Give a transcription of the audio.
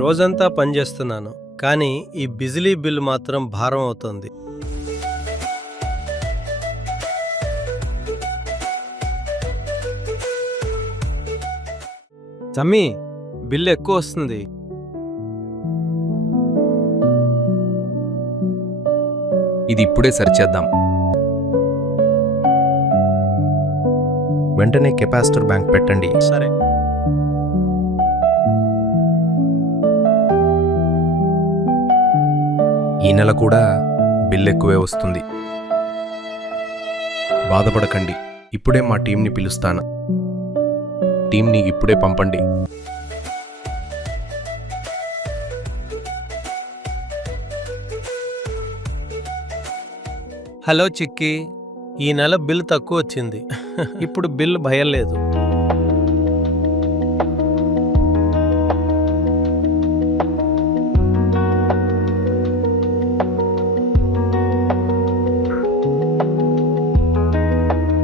రోజంతా పనిచేస్తున్నాను, కానీ ఈ బిజిలీ బిల్ మాత్రం భారం అవుతోంది. సమ్మీ, బిల్లు ఎక్కువ వస్తుంది. ఇది ఇప్పుడే సరిచేద్దాం. వెంటనే కెపాసిటర్ బ్యాంక్ పెట్టండి. సరే. ఈ నెల కూడా బిల్ ఎక్కువే వస్తుంది. బాధపడకండి, ఇప్పుడే మా టీంని పిలుస్తాను. టీంని ఇప్పుడే పంపండి. హలో చిక్కి, ఈ నెల బిల్ తక్కువ వచ్చింది. ఇప్పుడు బిల్లు భయం లేదు.